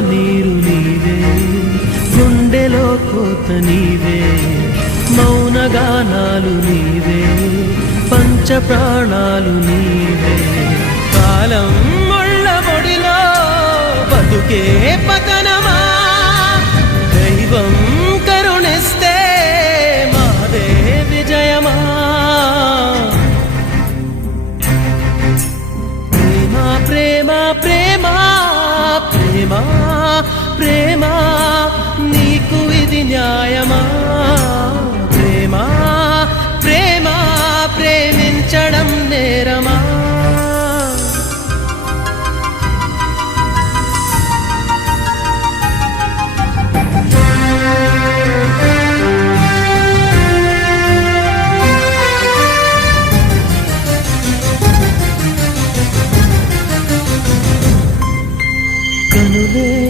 నీరు నీవే, గుండెలో కోత నీవే, మౌనగానాలు నీవే, పంచ ప్రాణాలు నీవే. కాలం ముళ్ళ ఒడిలో బతుకే పతనమా, దైవం కరుణిస్తే మాదే విజయమా. ప్రేమ ప్రేమ ప్రేమ ప్రేమ, నీకు ఇది న్యాయమా?